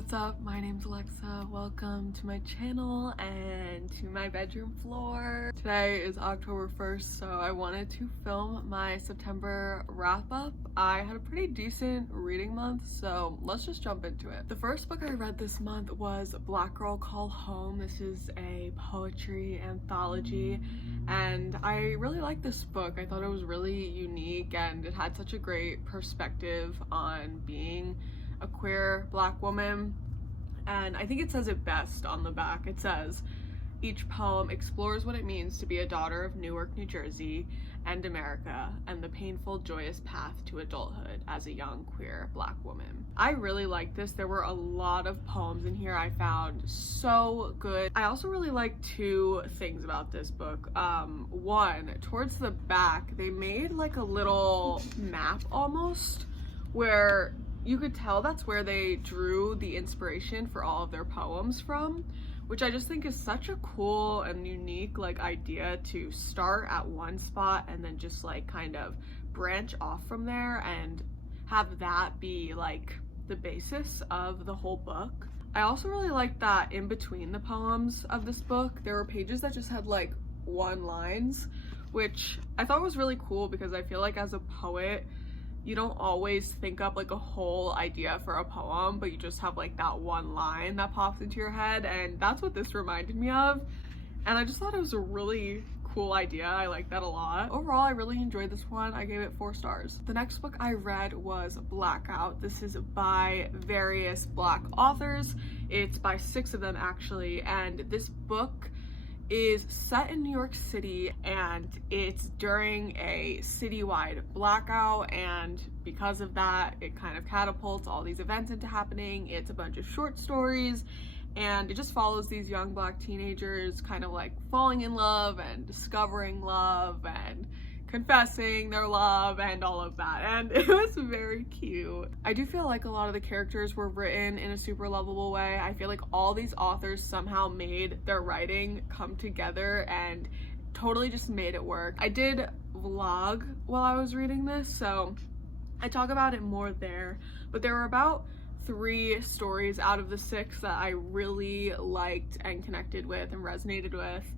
what's up? My name's Alexa. Welcome to my channel and to my bedroom floor. Today is October 1st, so I wanted to film my September wrap-up. I had a pretty decent reading month, so let's just jump into it. The first book I read this month was Black Girl Call Home. This is a poetry anthology, and I really liked this book. I thought it was really unique, and it had such a great perspective on being a queer Black woman. And I think it says it best on the back. It says, each poem explores what it means to be a daughter of Newark, New Jersey and America, and the painful, joyous path to adulthood as a young queer Black woman. I really liked this. There were a lot of poems in here I found so good. I also really like two things about this book. One, towards the back, they made like a little map almost, where you could tell that's where they drew the inspiration for all of their poems from, which I just think is such a cool and unique like idea, to start at one spot and then just like kind of branch off from there and have that be like the basis of the whole book. I also really liked that in between the poems of this book, there were pages that just had like one lines, which I thought was really cool because I feel like as a poet, you don't always think up like a whole idea for a poem, but you just have like that one line that pops into your head, and that's what this reminded me of. And I just thought it was a really cool idea. I like that a lot. Overall, I really enjoyed this one. I gave it 4 stars. The next book I read was Blackout. This is by various Black authors. It's by 6 of them actually, and this book is set in New York City, and it's during a citywide blackout, and because of that it kind of catapults all these events into happening. It's a bunch of short stories, and it just follows these young Black teenagers kind of like falling in love and discovering love and confessing their love and all of that, and it was very cute. I do feel like a lot of the characters were written in a super lovable way. I feel like all these authors somehow made their writing come together and totally just made it work. I did vlog while I was reading this, so I talk about it more there, but there were about 3 stories out of the 6 that I really liked and connected with and resonated with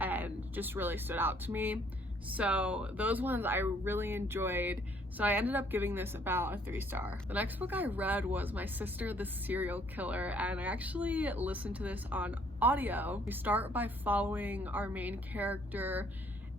and just really stood out to me. So those ones I really enjoyed, so I ended up giving this about a 3 star. The next book I read was My Sister the Serial Killer, and I actually listened to this on audio. We start by following our main character,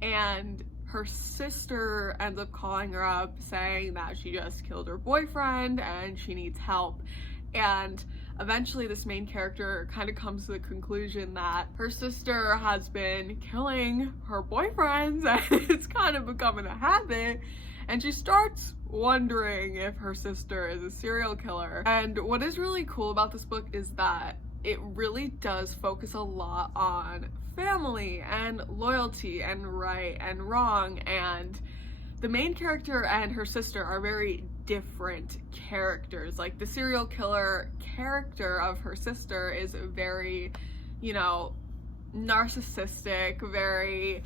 and her sister ends up calling her up saying that she just killed her boyfriend and she needs help. And eventually this main character kind of comes to the conclusion that her sister has been killing her boyfriends and it's kind of becoming a habit, and she starts wondering if her sister is a serial killer. And what is really cool about this book is that it really does focus a lot on family and loyalty and right and wrong, and the main character and her sister are very different characters. Like the serial killer character of her sister is very, you know, narcissistic, very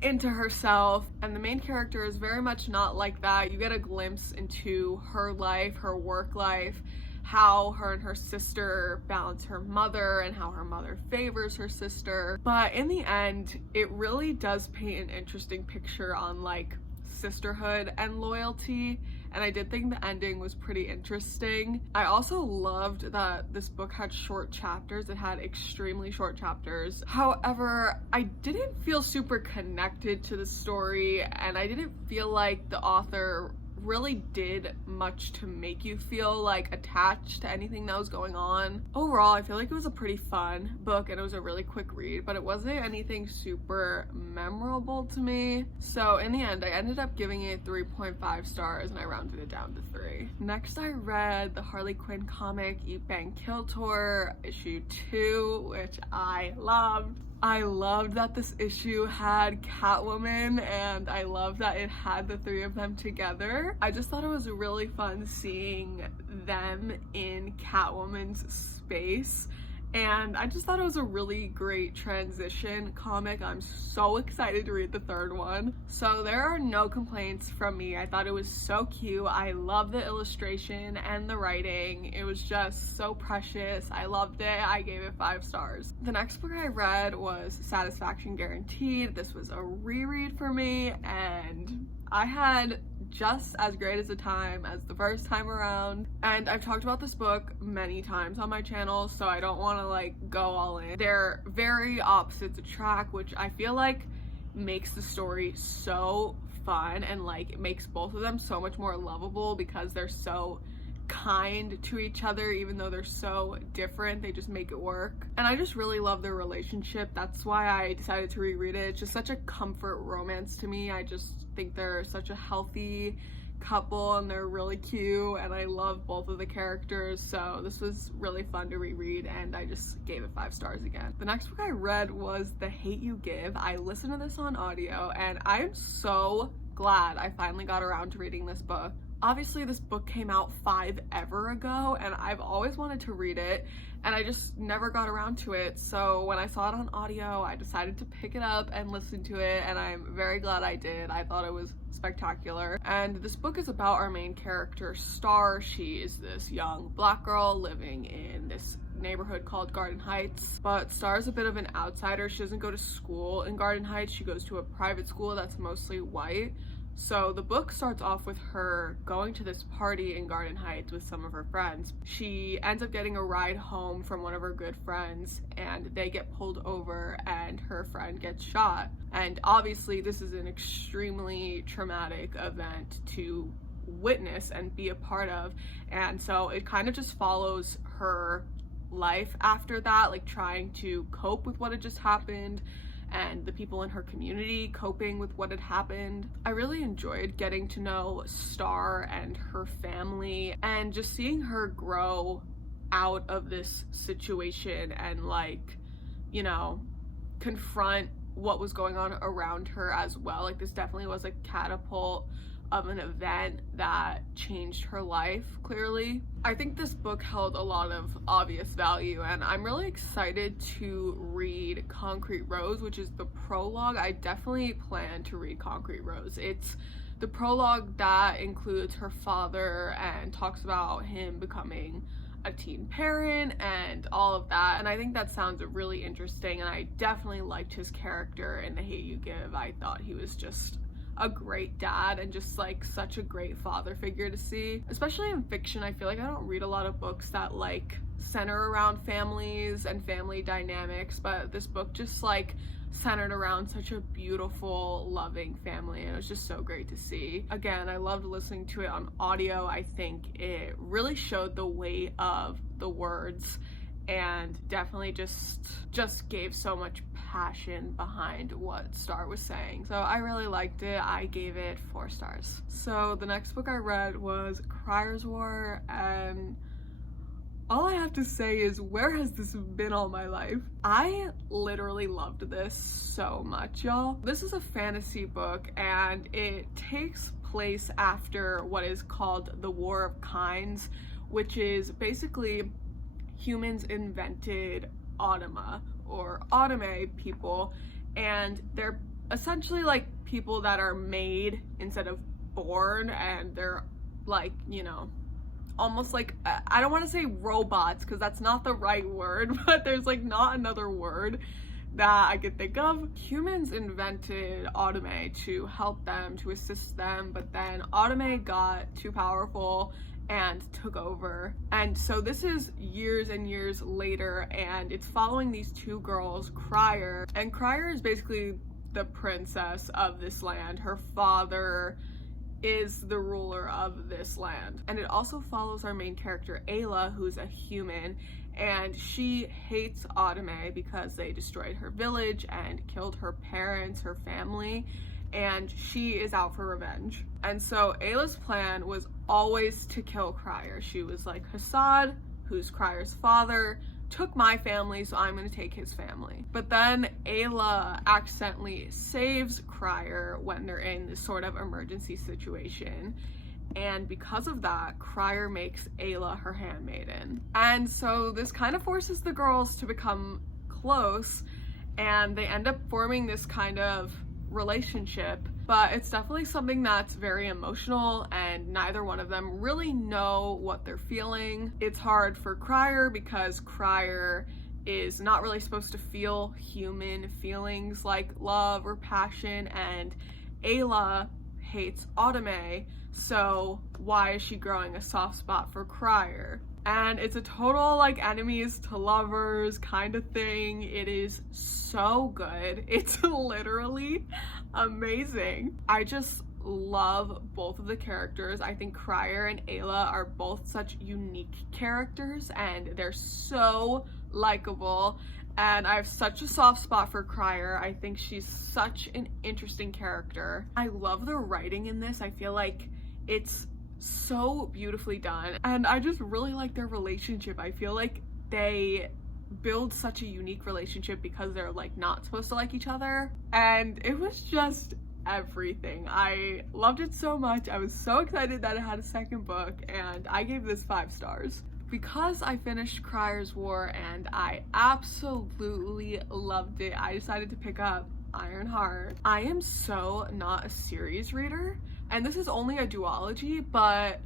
into herself, and the main character is very much not like that. You get a glimpse into her life, her work life, how her and her sister balance her mother and how her mother favors her sister. But in the end, it really does paint an interesting picture on like sisterhood and loyalty, and I did think the ending was pretty interesting. I also loved that this book had short chapters. It had extremely short chapters. However, I didn't feel super connected to the story, and I didn't feel like the author really did much to make you feel like attached to anything that was going on. Overall, I feel like it was a pretty fun book and it was a really quick read, but it wasn't anything super memorable to me. So in the end, I ended up giving it 3.5 stars and I rounded it down to 3. Next, I read the Harley Quinn comic Eat Bang Kill Tour issue 2, which I loved. I loved that this issue had Catwoman, and I loved that it had the 3 of them together. I just thought it was really fun seeing them in Catwoman's space And I just thought it was a really great transition comic. I'm so excited to read the third one. So there are no complaints from me. I thought it was so cute. I love the illustration and the writing. It was just so precious. I loved it. I gave it 5 stars. The next book I read was Satisfaction Guaranteed. This was a reread for me, and I had just as great as a time as the first time around. And I've talked about this book many times on my channel, so I don't want to like go all in. They're very opposites attract, which I feel like makes the story so fun, and like it makes both of them so much more lovable because they're so kind to each other. Even though they're so different, they just make it work. And I just really love their relationship. That's why I decided to reread it. It's just such a comfort romance to me. I just think they're such a healthy couple, and they're really cute, and I love both of the characters. So this was really fun to reread, and I just gave it 5 stars again. The next book I read was The Hate You Give. I listened to this on audio, and I am so glad I finally got around to reading this book. Obviously, this book came out 5 ever ago, and I've always wanted to read it, and I just never got around to it. So when I saw it on audio, I decided to pick it up and listen to it, and I'm very glad I did. I thought it was spectacular. And this book is about our main character, Star. She is this young black girl living in this neighborhood called Garden Heights, but Star is a bit of an outsider. She doesn't go to school in Garden Heights. She goes to a private school that's mostly white. So the book starts off with her going to this party in Garden Heights with some of her friends. She ends up getting a ride home from one of her good friends, and they get pulled over and her friend gets shot. And obviously this is an extremely traumatic event to witness and be a part of. And so it kind of just follows her life after that, like trying to cope with what had just happened, and the people in her community coping with what had happened. I really enjoyed getting to know Star and her family, and just seeing her grow out of this situation and like, you know, confront what was going on around her as well. Like this definitely was a catapult of an event that changed her life, clearly. I think this book held a lot of obvious value, and I'm really excited to read Concrete Rose, which is the prologue. I definitely plan to read Concrete Rose. It's the prologue that includes her father and talks about him becoming a teen parent and all of that, and I think that sounds really interesting, and I definitely liked his character in The Hate You Give. I thought he was just a great dad and just like such a great father figure to see. Especially in fiction, I feel like I don't read a lot of books that like center around families and family dynamics, but this book just like centered around such a beautiful, loving family, and it was just so great to see. Again, I loved listening to it on audio. I think it really showed the weight of the words, and definitely just gave so much passion behind what Star was saying. So I really liked it. I gave it 4 stars. So the next book I read was Crier's War, and all I have to say is, where has this been all my life? I literally loved this so much, y'all. This is a fantasy book, and it takes place after what is called the War of Kinds, which is basically humans invented automa or autome people, and they're essentially like people that are made instead of born, and they're like, you know, almost like, I don't want to say robots because that's not the right word, but there's like not another word that I could think of. Humans invented autome to help them, to assist them, but then autome got too powerful and took over. And so this is years and years later, and it's following these 2 girls, Crier, and Crier is basically the princess of this land. Her father is the ruler of this land. And it also follows our main character, Ayla, who's a human, and she hates Autome because they destroyed her village and killed her parents, her family, and she is out for revenge. And so Ayla's plan was always to kill Crier. She was like, Hassad, who's Crier's father, took my family, so I'm gonna take his family. But then Ayla accidentally saves Crier when they're in this sort of emergency situation, and because of that, Crier makes Ayla her handmaiden. And so this kind of forces the girls to become close, and they end up forming this kind of relationship, but it's definitely something that's very emotional and neither one of them really know what they're feeling. It's hard for Crier because Crier is not really supposed to feel human feelings like love or passion, and Ayla hates Autumn, so why is she growing a soft spot for Crier? And it's a total like enemies to lovers kind of thing. It is so good. It's literally amazing. I just love both of the characters. I think Crier and Ayla are both such unique characters and they're so likable, and I have such a soft spot for Crier. I think she's such an interesting character. I love the writing in this. I feel like it's so beautifully done, and I just really like their relationship. I feel like they build such a unique relationship because they're like not supposed to like each other, and it was just everything. I loved it so much. I was so excited that it had a second book, and I gave this 5 stars. Because I finished Crier's War and I absolutely loved it, I decided to pick up Ironheart. I am so not a series reader, and this is only a duology, but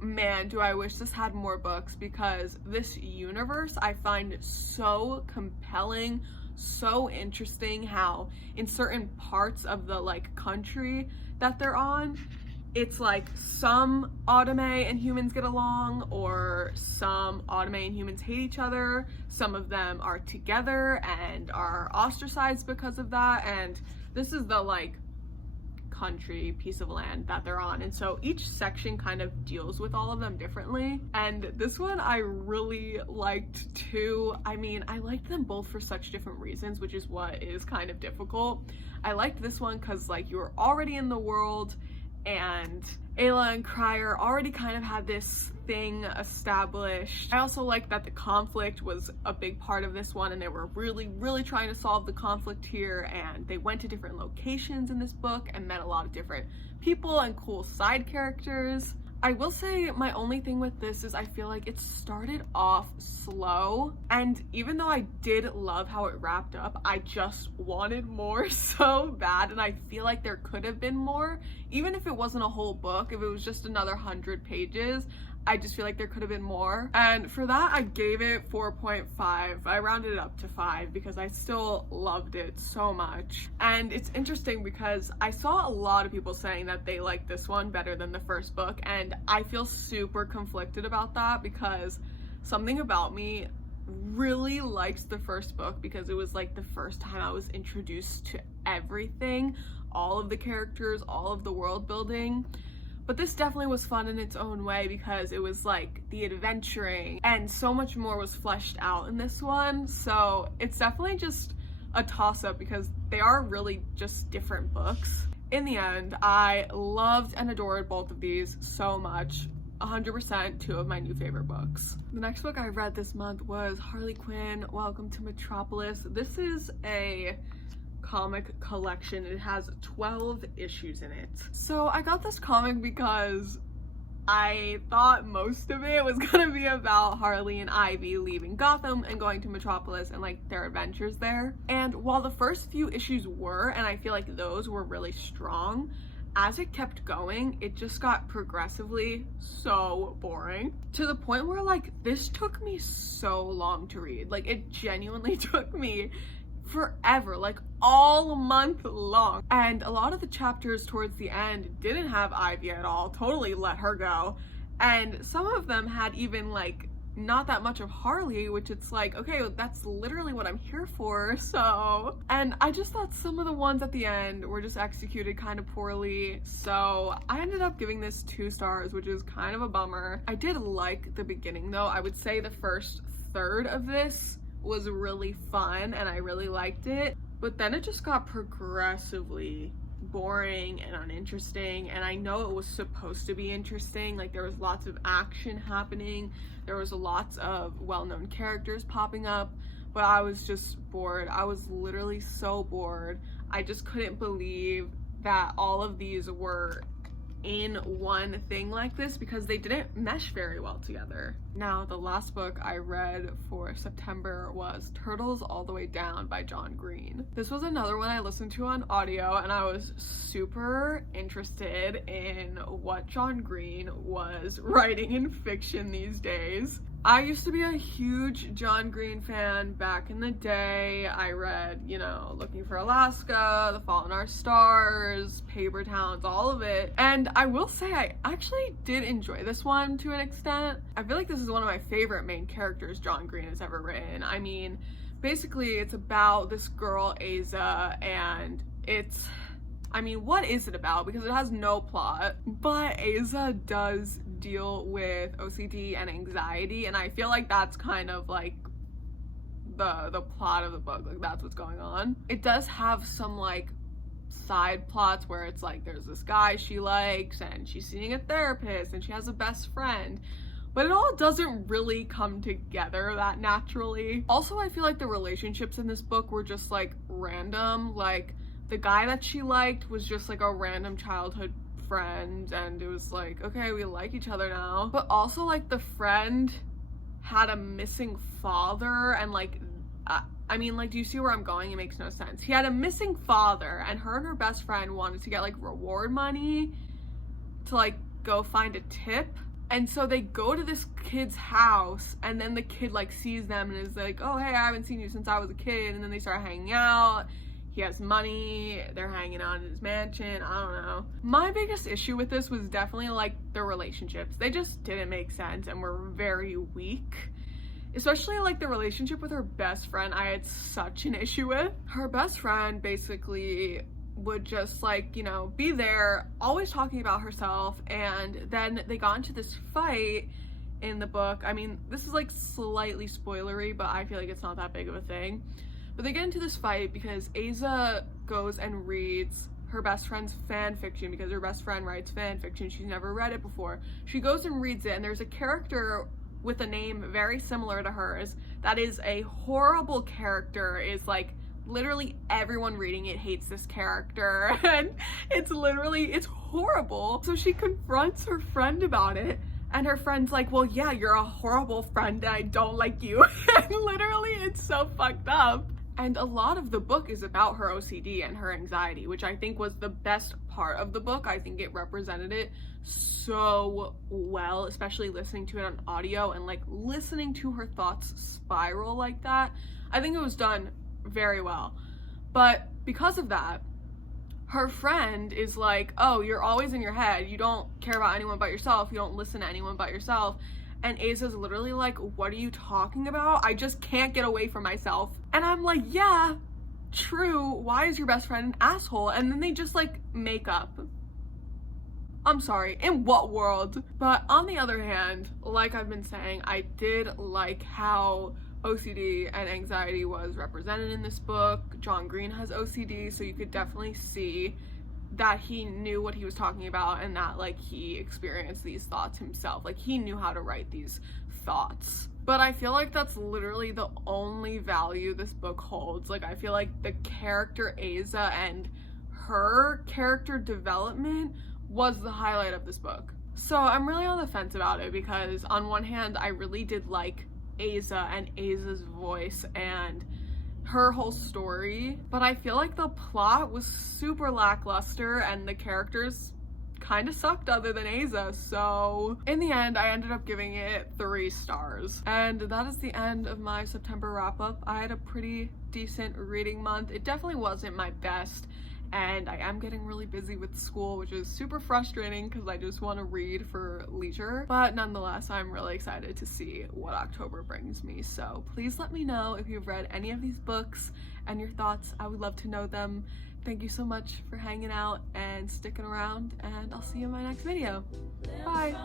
man, do I wish this had more books, because this universe I find so compelling, so interesting, how in certain parts of the like country that they're on, it's like some Autumn and humans get along, or some Autumn and humans hate each other. Some of them are together and are ostracized because of that, and this is the like country piece of land that they're on, and so each section kind of deals with all of them differently. And this one I really liked too. I mean, I liked them both for such different reasons, which is what is kind of difficult. I liked this one because like you were already in the world, and Ayla and Crier already kind of had this thing established. I also liked that the conflict was a big part of this one, and they were really trying to solve the conflict here, and they went to different locations in this book and met a lot of different people and cool side characters. I will say my only thing with this is I feel like it started off slow, and even though I did love how it wrapped up, I just wanted more so bad, and I feel like there could have been more. Even if it wasn't a whole book, if it was just another 100 pages, I just feel like there could have been more. And for that, I gave it 4.5. I rounded it up to 5 because I still loved it so much. And it's interesting because I saw a lot of people saying that they liked this one better than the first book, and I feel super conflicted about that because something about me really liked the first book because it was like the first time I was introduced to everything, all of the characters, all of the world building. But this definitely was fun in its own way because it was like the adventuring, and so much more was fleshed out in this one. So it's definitely just a toss-up because they are really just different books. In the end, I loved and adored both of these so much. 100% 2 of my new favorite books. The next book I read this month was Harley Quinn, Welcome to Metropolis. This is a comic collection. It has 12 issues in it. So I got this comic because I thought most of it was gonna be about Harley and Ivy leaving Gotham and going to Metropolis and like their adventures there. And while the first few issues were, and I feel like those were really strong, as it kept going, it just got progressively so boring to the point where like this took me so long to read. Like it genuinely took me forever, like all month long. And a lot of the chapters towards the end didn't have Ivy at all, totally let her go. And some of them had even like not that much of Harley, which it's like, okay, that's literally what I'm here for. So, and I just thought some of the ones at the end were just executed kind of poorly. So I ended up giving this 2 stars, which is kind of a bummer. I did like the beginning though. I would say the first third of this was really fun and I really liked it, but then it just got progressively boring and uninteresting. And I know it was supposed to be interesting, like there was lots of action happening, there was lots of well-known characters popping up, but I was just bored. I was literally so bored. I just couldn't believe that all of these were in one thing like this because they didn't mesh very well together. Now, the last book I read for September was Turtles All the Way Down by John Green. This was another one I listened to on audio, and I was super interested in what John Green was writing in fiction these days. I used to be a huge John Green fan back in the day. I read, you know, Looking for Alaska, The Fault in Our Stars, Paper Towns, all of it. And I will say I actually did enjoy this one to an extent. I feel like this is one of my favorite main characters John Green has ever written. I mean, basically it's about this girl, Asa, and what is it about? Because it has no plot. But Asa does deal with OCD and anxiety, and I feel like that's kind of like the plot of the book. Like, that's what's going on. It does have some like side plots where it's like there's this guy she likes, and she's seeing a therapist, and she has a best friend. But it all doesn't really come together that naturally. Also, I feel like the relationships in this book were just like random. Like, the guy that she liked was just like a random childhood friend, and it was like, okay, we like each other now. But also, like, the friend had a missing father, and like, do you see where I'm going? It makes no sense. He had a missing father, and her best friend wanted to get like reward money to like go find a tip. And so they go to this kid's house, and then the kid like sees them and is like, oh, hey, I haven't seen you since I was a kid. And then they start hanging out. He has money, they're hanging out in his mansion, I don't know. My biggest issue with this was definitely like the relationships. They just didn't make sense and were very weak. Especially like the relationship with her best friend, I had such an issue with. Her best friend basically would just like, you know, be there, always talking about herself, and then they got into this fight in the book. I mean, this is like slightly spoilery, but I feel like it's not that big of a thing. But they get into this fight because Asa goes and reads her best friend's fan fiction, because her best friend writes fan fiction. She's never read it before. She goes and reads it, and there's a character with a name very similar to hers that is a horrible character. Is like, literally everyone reading it hates this character, and it's horrible. So she confronts her friend about it, and her friend's like, well, yeah, you're a horrible friend and I don't like you. And literally it's so fucked up. And a lot of the book is about her OCD and her anxiety, which I think was the best part of the book. I think it represented it so well, especially listening to it on audio and like listening to her thoughts spiral like that. I think it was done very well. But because of that, her friend is like, oh, you're always in your head. You don't care about anyone but yourself. You don't listen to anyone but yourself. And Asa's literally like, what are you talking about? I just can't get away from myself. And I'm like, yeah, true. Why is your best friend an asshole? And then they just like make up. I'm sorry, in what world? But on the other hand, like I've been saying, I did like how OCD and anxiety was represented in this book. John Green has OCD, so you could definitely see that he knew what he was talking about, and that like he experienced these thoughts himself. Like, he knew how to write these thoughts. But I feel like that's literally the only value this book holds. Like, I feel like the character Asa and her character development was the highlight of this book. So I'm really on the fence about it, because on one hand, I really did like Asa and Asa's voice and her whole story, but I feel like the plot was super lackluster and the characters kind of sucked other than Asa. So in the end, I ended up giving it 3 stars. And that is the end of my September wrap up. I had a pretty decent reading month. It definitely wasn't my best, and I am getting really busy with school, which is super frustrating because I just want to read for leisure. But nonetheless, I'm really excited to see what October brings me. So please let me know if you've read any of these books and your thoughts. I would love to know them. Thank you so much for hanging out and sticking around, and I'll see you in my next video. Bye!